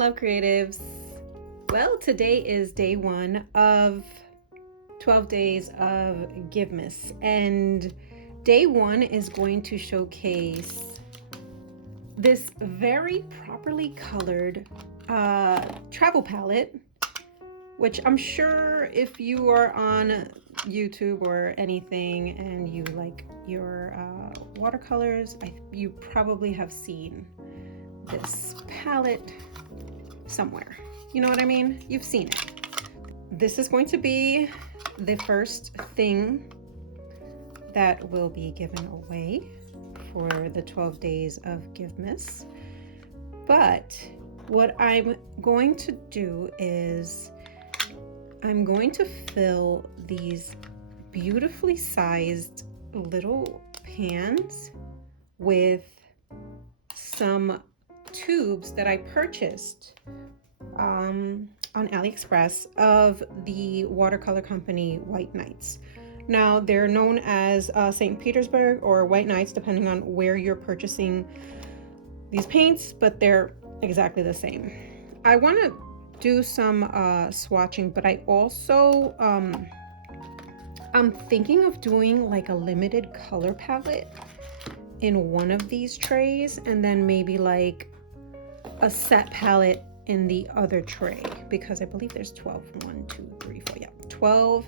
love creatives. Well, today is day 1 of 12 days of Givemas, and day 1 is going to showcase this very properly colored travel palette, which I'm sure if you are on YouTube or anything and you like your watercolors, you probably have seen this palette somewhere. You know what I mean? You've seen it. This is going to be the first thing that will be given away for the 12 days of Givemas. But what I'm going to do is I'm going to fill these beautifully sized little pans with some tubes that I purchased on AliExpress of the watercolor company White Nights. Now they're known as St. Petersburg or White Nights, depending on where you're purchasing these paints, but they're exactly the same. I want to do some swatching, but I also I'm thinking of doing like a limited color palette in one of these trays, and then maybe like a set palette in the other tray, because I believe there's 12. 1, 2, 3, 4. Yeah, 12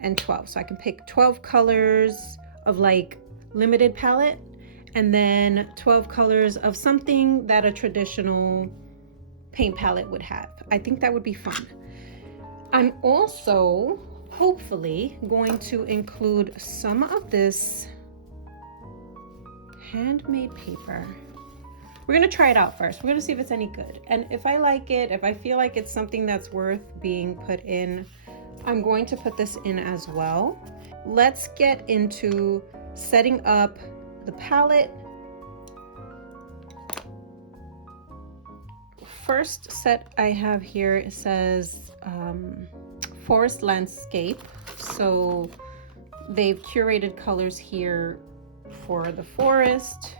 and 12. So I can pick 12 colors of like limited palette, and then 12 colors of something that a traditional paint palette would have. I think that would be fun. I'm also hopefully going to include some of this handmade paper. We're gonna try it out first. We're gonna see if it's any good. And if I like it, if I feel like it's something that's worth being put in, I'm going to put this in as well. Let's get into setting up the palette. First set I have here, it says forest landscape. So they've curated colors here for the forest.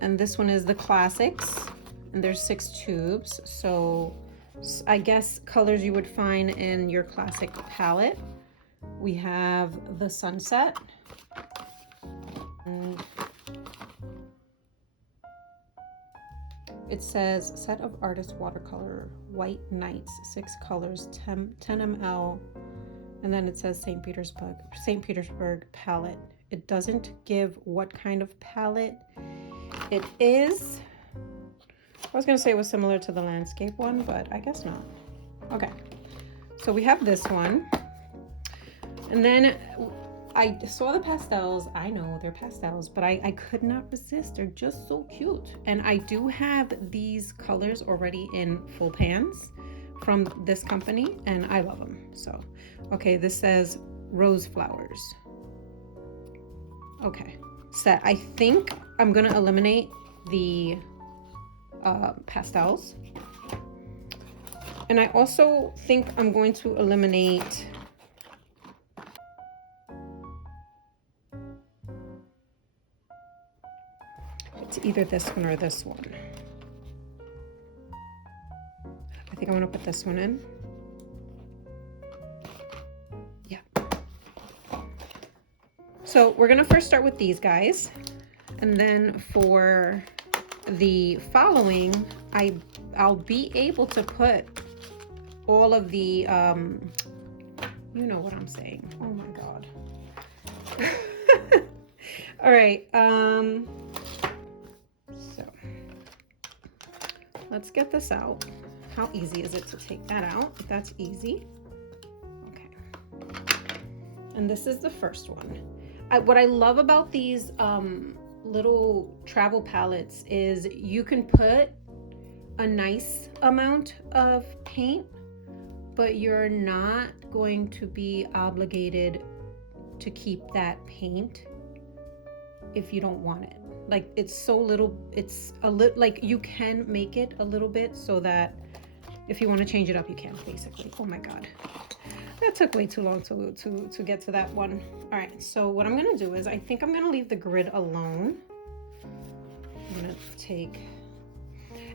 And this one is the classics, and there's 6 tubes. So I guess colors you would find in your classic palette. We have the sunset. And it says set of artist watercolor, White Nights, 6 colors, 10 ml. And then it says St. Petersburg palette. It doesn't give what kind of palette it is. I was gonna say it was similar to the landscape one, but I guess not. Okay, so we have this one. And then I saw the pastels. I know they're pastels, but I could not resist. They're just so cute. And I do have these colors already in full pans from this company, and I love them. So, okay, this says rose flowers. Okay, set. I think I'm gonna eliminate the pastels, and I also think I'm going to eliminate it's either this one or this one. I think I'm gonna put this one in. Yeah. So we're gonna first start with these guys, and then for the following, I'll be able to put all of the you know what I'm saying. Oh my god. All right, so let's get this out. How easy is it to take that out? That's easy. Okay, and this is the first one. What I love about these little travel palettes is you can put a nice amount of paint, but you're not going to be obligated to keep that paint if you don't want it. Like, it's so little, it's a little, like, you can make it a little bit so that if you want to change it up, you can, basically. Oh my god, that took way too long to get to that one. All right, so what I'm gonna do is I think I'm gonna leave the grid alone. I'm gonna take,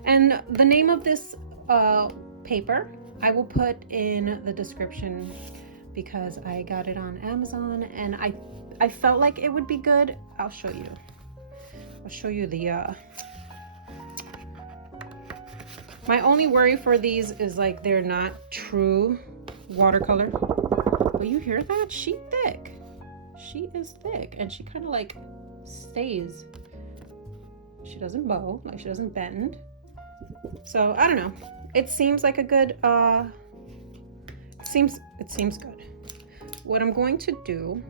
And the name of this paper I will put in the description because I got it on Amazon and I felt like it would be good. I'll show you the my only worry for these is like they're not true watercolor. But you hear that? She thick. She is thick and she kind of like stays. She doesn't bow, like she doesn't bend. So I don't know. It seems like a good it seems good. What I'm going to do,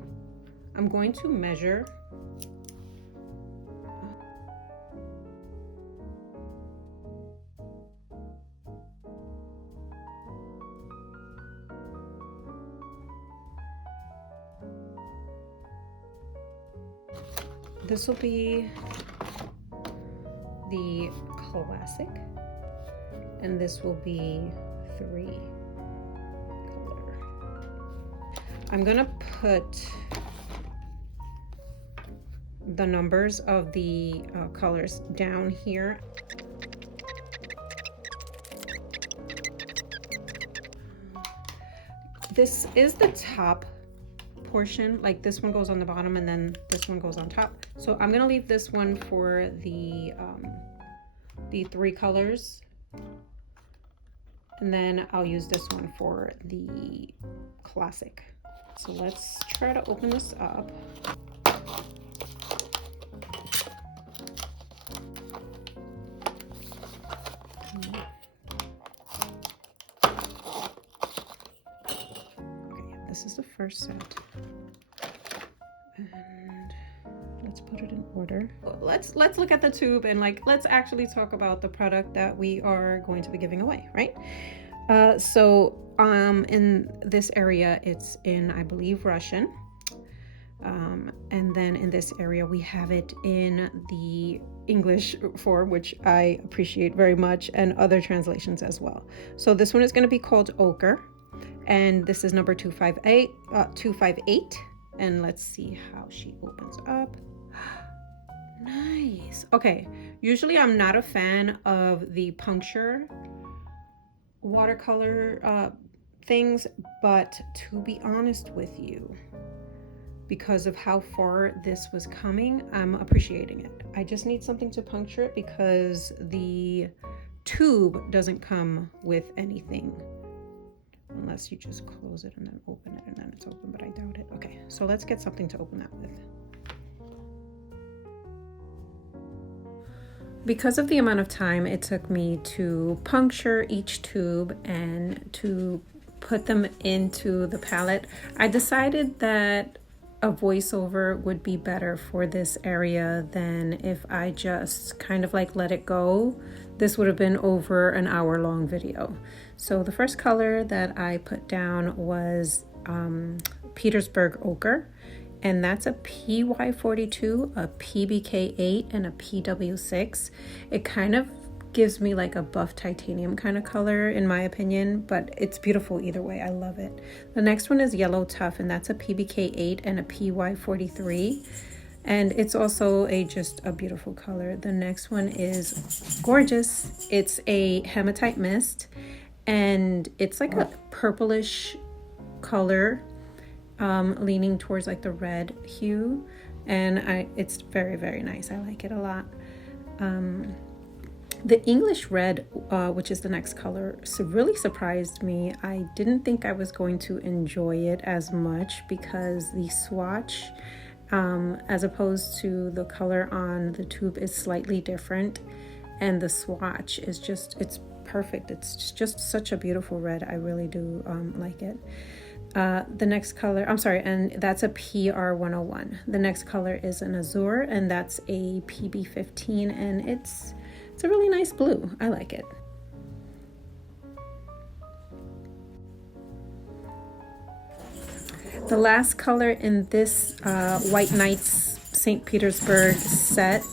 I'm going to measure this will be the classic, and this will be 3 color. I'm gonna put the numbers of the colors down here. This is the top portion, like this one goes on the bottom and then this one goes on top. So I'm gonna leave this one for the 3 colors, and then I'll use this one for the classic. So let's try to open this up. Okay, this is the first set. And let's put it in order. Let's look at the tube and like let's actually talk about the product that we are going to be giving away, right? So in this area it's in, I believe, Russian, and then in this area we have it in the English form, which I appreciate very much, and other translations as well. So this one is going to be called Ocher, and this is number 258. And let's see how she opens up. Nice. Okay, usually I'm not a fan of the puncture watercolor things, but to be honest with you, because of how far this was coming, I'm appreciating it. I just need something to puncture it because the tube doesn't come with anything. Unless you just close it and then open it and then it's open, but I doubt it. Okay, so let's get something to open that with. Because of the amount of time it took me to puncture each tube and to put them into the palette, I decided that a voiceover would be better for this area than if I just kind of like let it go. This would have been over an hour-long video. So the first color that I put down was Petersburg Ocher, and that's a PY42, a PBK8, and a PW6. It kind of gives me like a buff titanium kind of color in my opinion, but it's beautiful either way. I love it. The next one is Yellow Tough, and that's a PBK8 and a PY43. And it's also just a beautiful color. The next one is gorgeous. It's a hematite mist, and it's like a purplish color, leaning towards like the red hue, and it's very, very nice. I like it a lot. The English Red, which is the next color, really surprised me. I didn't think I was going to enjoy it as much because the swatch, as opposed to the color on the tube, is slightly different, and the swatch is just, it's perfect. It's just such a beautiful red. I really do like it. The next color, I'm sorry, and that's a PR101. The next color is an Azure, and that's a PB15, and it's a really nice blue. I like it. The last color in this White Nights St. Petersburg set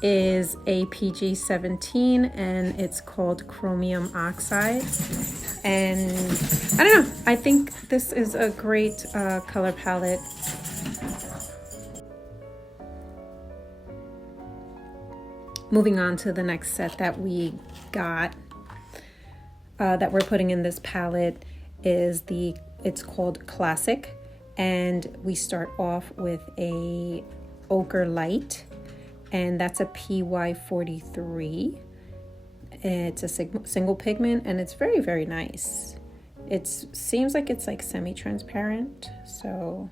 is a PG17, and it's called Chromium Oxide. And I don't know, I think this is a great color palette. Moving on to the next set that we got, that we're putting in this palette is it's called Classic, and we start off with a Ochre Light, and that's a PY43. It's a single pigment, and it's very, very nice. It seems like it's like semi-transparent, so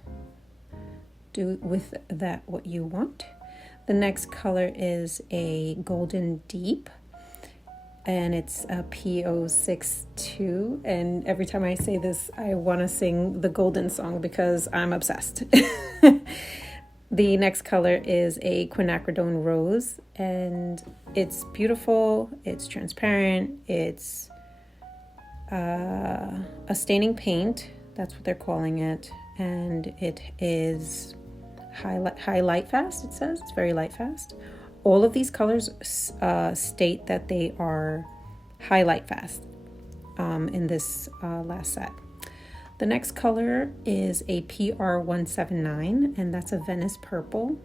do with that what you want. The next color is a Golden Deep, and it's a P062, and every time I say this I want to sing the Golden song because I'm obsessed. The next color is a Quinacridone Rose, and it's beautiful, it's transparent, it's a staining paint, that's what they're calling it, and it is high light fast. It says it's very light fast. All of these colors state that they are high light fast in this last set. The next color is a PR179, and that's a Venice purple,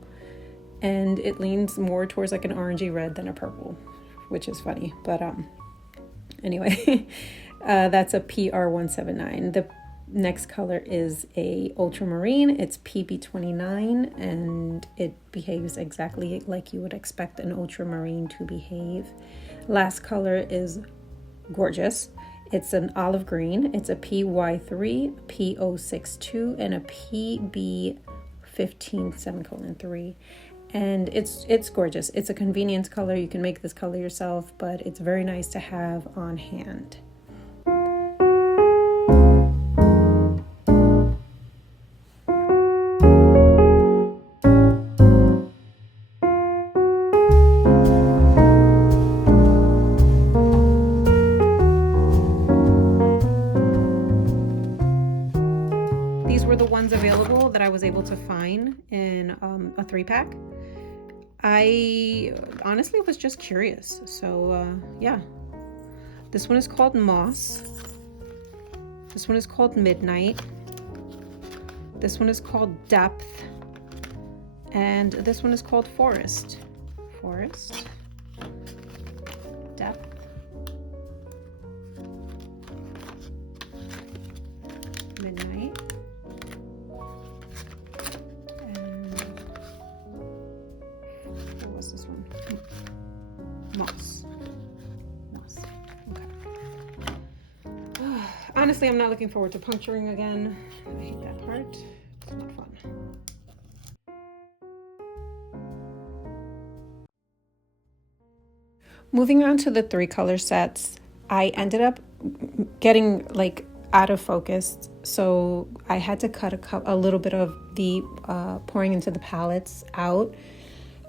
and it leans more towards like an orangey red than a purple, which is funny, but anyway. That's a PR179. The next color is a Ultramarine. It's PB29, and it behaves exactly like you would expect an Ultramarine to behave. Last color is gorgeous. It's an olive green. It's a PY3, P062, and a PB15:3. And it's gorgeous. It's a convenience color. You can make this color yourself, but it's very nice to have on hand. These were the ones available that I was able to find in a 3-pack. I honestly was just curious, so yeah. This one is called Moss. This one is called Midnight. This one is called Depth. And this one is called Forest. Forest. Depth. Midnight. Moss. Okay. Honestly, I'm not looking forward to puncturing again. I hate that part. It's not fun. Moving on to the 3 color sets, I ended up getting like out of focus, so I had to cut a little bit of the pouring into the palettes out.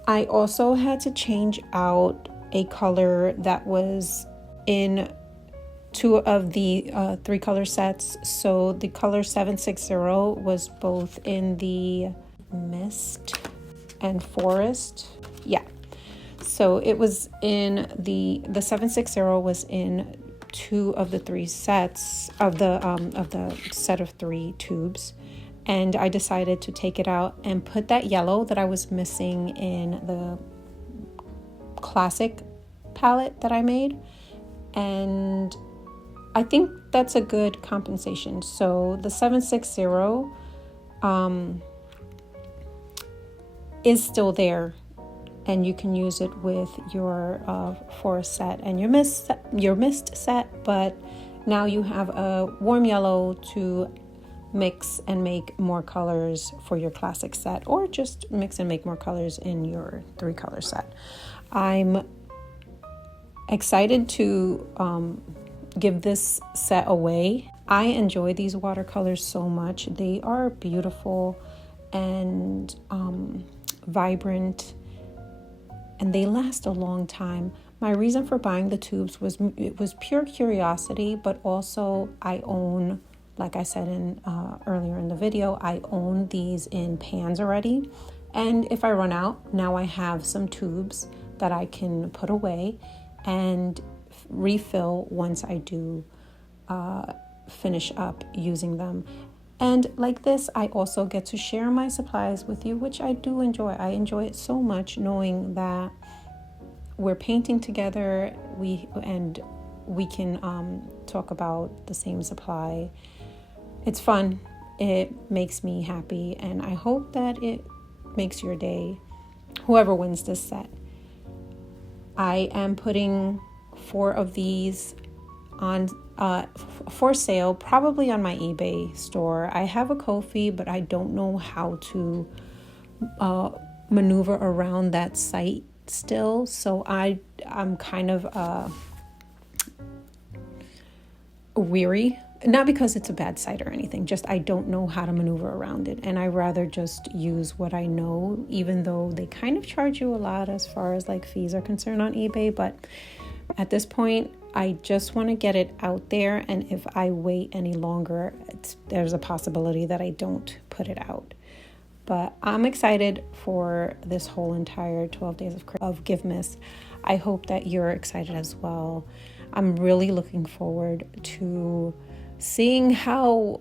I also had to change out a color that was in 2 of the 3 color sets. So the color 760 was both in the Mist and Forest. Yeah. So it was in the 760 was in 2 of the 3 sets of the set of 3 tubes. And I decided to take it out and put that yellow that I was missing in the Classic palette that I made. And I think that's a good compensation. So the 760 is still there, and you can use it with your Forest set and your Mist set, but now you have a warm yellow to mix and make more colors for your Classic set, or just mix and make more colors in your 3 color set. I'm excited to give this set away. I enjoy these watercolors so much. They are beautiful and vibrant, and they last a long time. My reason for buying the tubes was pure curiosity, but also I own, like I said in earlier in the video, I own these in pans already. And if I run out, now I have some tubes that I can put away and refill once I do finish up using them. And like this, I also get to share my supplies with you, which I do enjoy. I enjoy it so much knowing that we're painting together. We can talk about the same supply. It's fun. It makes me happy, and I hope that it makes your day, whoever wins this set. I am putting 4 of these on for sale, probably on my eBay store. I have a Ko-fi, but I don't know how to maneuver around that site still, so I'm kind of weary. Not because it's a bad site or anything, just I don't know how to maneuver around it, and I rather just use what I know, even though they kind of charge you a lot as far as like fees are concerned on eBay. But at this point, I just want to get it out there, and if I wait any longer, there's a possibility that I don't put it out. But I'm excited for this whole entire 12 days of Givemas. I hope that you're excited as well. I'm really looking forward to seeing how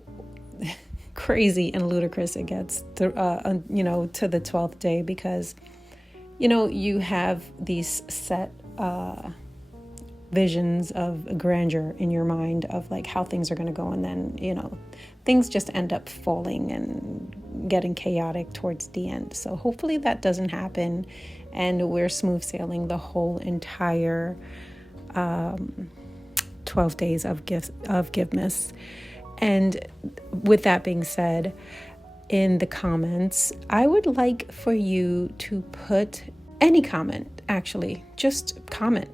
crazy and ludicrous it gets to the 12th day, because you have these set visions of grandeur in your mind of like how things are going to go, and then things just end up falling and getting chaotic towards the end. So hopefully that doesn't happen, and we're smooth sailing the whole entire 12 days of Givemas. And with that being said, in the comments, I would like for you to put any comment, actually, just comment.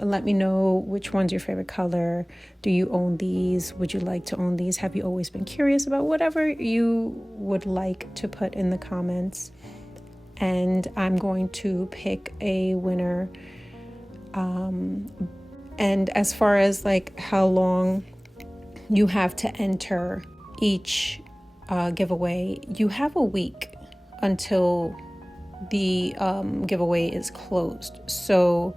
Let me know which one's your favorite color. Do you own these? Would you like to own these? Have you always been curious about whatever you would like to put in the comments? And I'm going to pick a winner. And as far as like how long you have to enter each giveaway, you have a week until the giveaway is closed. So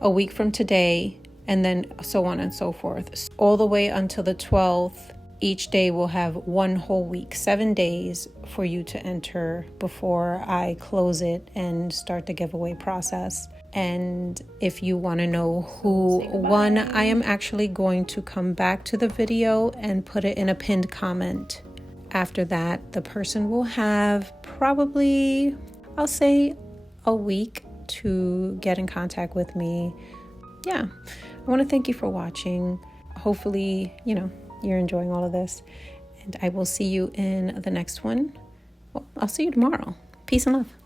a week from today, and then so on and so forth, all the way until the 12th. Each day will have one whole week, 7 days for you to enter before I close it and start the giveaway process. And if you want to know who won, I am actually going to come back to the video and put it in a pinned comment. After that, the person will have probably, I'll say, a week to get in contact with me. Yeah, I want to thank you for watching. Hopefully, you're enjoying all of this, and I will see you in the next one. Well, I'll see you tomorrow. Peace and love.